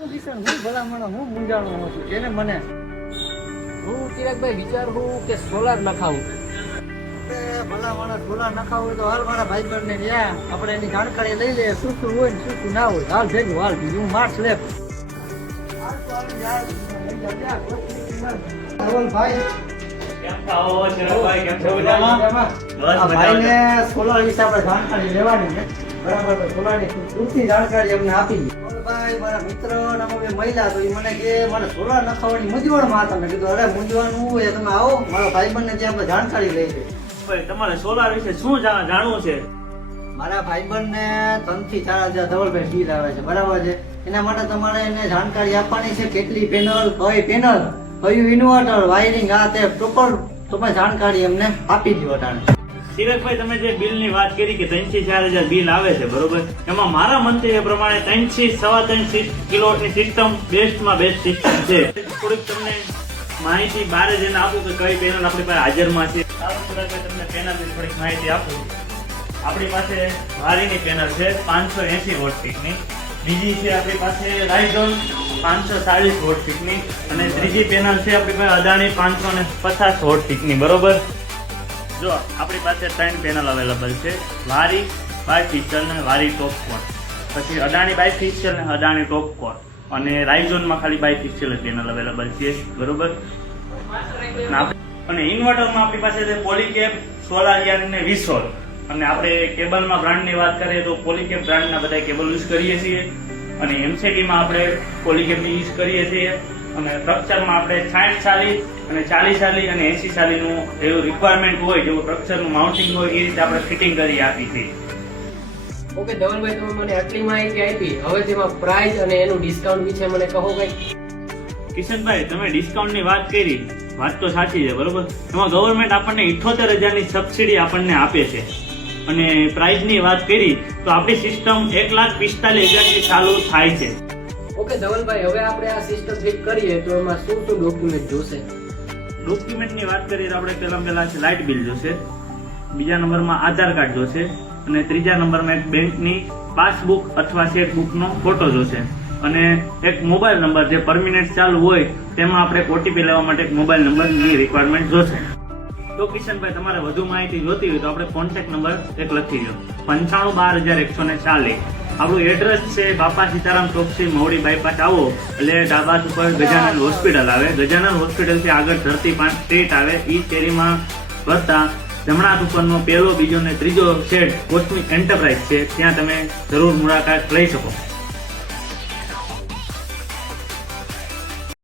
હું ભલામણ હું મૂંઝાણો છું જેને મને હું ચિરાગભાઈ વિચારું કે સોલાર નખાવું. ભલામણ સોલાર નખાવું તો હાલ મારા ભાઈ ને ત્યાં આપણે એની જાણકારી લઈ લઈએ શું શું હોય ને શું શું ના હોય. હાલ ભેગું હાલ બીજું હું માર્ચ લે સોલાર વિશે આપણે જાણકારી લેવાની છે. બરાબર, સોલારની પૂરતી જાણકારી અમને આપી. ભાઈ મારા મિત્ર મહિલા તો એ મને કે મને સોલાર નખાવાની મૂંઝવણમાં હતા. મેં કીધું અરે મૂંઝવણનું હોય તમે આવો મારા ભાઈબંધને ત્યાં આપણે જાણકારી લઈ છે. તમારે સોલાર વિશે શું જાણવું છે? મારા ભાઈબંધને 3 થી 4 હજાર ધવલભાઈ બિલ આવે છે. બરાબર છે, એના માટે તમારે એને જાણકારી આપવાની છે. કેટલી પેનલ, કઈ પેનલ, કયું ઇન્વર્ટર, વાયરિંગ, આ તે પ્રોપર તમે જાણકારી અમને આપી દો. અટાણે ચિરાગભાઈ, તમે જે બિલની વાત કરી કે 3 થી 4 હજાર બિલ આવે છે, બરોબર, એમાં મારા મંતવ્ય પ્રમાણે 3 થી 3.25 કિલોવોટની સિસ્ટમ બેસ્ટમાં બેસ્ટ સિસ્ટમ છે. થોડીક તમને માહિતી બારે જઈને આપું કે કઈ પેનલ આપણી પાસે હાજરમાં છે. તમને પેનલની થોડીક માહિતી આપું. આપણી પાસે વારીની પેનલ છે 580 વોટ પીકની. બીજી છે આપણી પાસે રાઇઝોન 540 વોટ પીકની. અને ત્રીજી પેનલ છે આપણી પાસે અદાણી 550 વોટ પીકની. બરોબર, જો આપણી પાસે 3 પેનલ અવેલેબલ છે. વારી, બાયફિશિયલ અને વારી ટોપ કોર. પછી અદાણી બાયફિશિયલ અને અદાણી ટોપ કોર. અને રાઇઝોનમાં ખાલી બાયફિશિયલ પેનલ અવેલેબલ છે. બરોબર, અને ઇન્વર્ટરમાં આપણી પાસે છે પોલીકેપ, સોલારિયન અને વિસોલ. અને આપણે કેબલમાં બ્રાન્ડની વાત કરીએ તો પોલીકેપ બ્રાન્ડના બધા કેબલ યુઝ કરીએ છીએ. અને એમસીડીમાં આપણે પોલીકેપની યુઝ કરીએ છીએ. અને સ્ટ્રક્ચરમાં આપણે 60 ચાલી અને 40 ચાલી અને 80 ચાલીનું એવું રિક્વાયરમેન્ટ હોય, જેવું સ્ટ્રક્ચરનું માઉન્ટિંગ હોય એ રીતે આપણે ફિટિંગ કરી આપી છે. ઓકે ધવલભાઈ, તમે મને આટલી માહિતી આપી. હવે તેમાં પ્રાઇસ અને એનું ડિસ્કાઉન્ટ વિશે મને કહો કઈ. કિશનભાઈ, તમે ડિસ્કાઉન્ટની વાત કરી, વાત તો સાચી છે. બરોબર, એમાં ગવર્મેન્ટ આપણને 78,000ની સબસિડી આપણને આપે છે. અને પ્રાઇસની વાત કરી તો આપણી સિસ્ટમ 1,45,000ની ચાલુ થાય છે. ઓકે ધવલભાઈ, હવે આપણે આ સિસ્ટમ ફિટ કરીએ તો એમાં શું શું ડોક્યુમેન્ટ જોશે? ડોક્યુમેન્ટની વાત કરીએ તો આપણે પહેલા લાઇટ બિલ જોશે. બીજા નંબરમાં આધાર કાર્ડ જોશે. અને ત્રીજા નંબરમાં એક બેંકની પાસબુક અથવા ચેકબુકનો ફોટો જોશે. અને એક મોબાઈલ નંબર જે પરમિનન્ટ ચાલુ હોય તેમાં આપણે ઓટીપી લેવા માટે એક મોબાઈલ નંબરની રિક્વાયરમેન્ટ જોશે. તો કિશનભાઈ, તમારે વધુ માહિતી જોતી હોય તો આપણે કોન્ટેક્ટ નંબર એક લખી દો 95 12 140. આપણું એડ્રેસ છે બાપા સીતારામ ચોકસી, મવડી બાયપાસ આવો એટલે ડાબા ઉપર ગજાનન હોસ્પિટલ આવે. ગજાનન હોસ્પિટલથી આગળ ધરતી 5 સ્ટ્રીટ આવે. એ શેરીમાં વળતા જમણા ઉપરનો પહેલો, બીજો ને ત્રીજો શેડ કોસ્મિક એન્ટરપ્રાઇઝ છે. ત્યાં તમે જરૂર મુલાકાત લઈ શકો.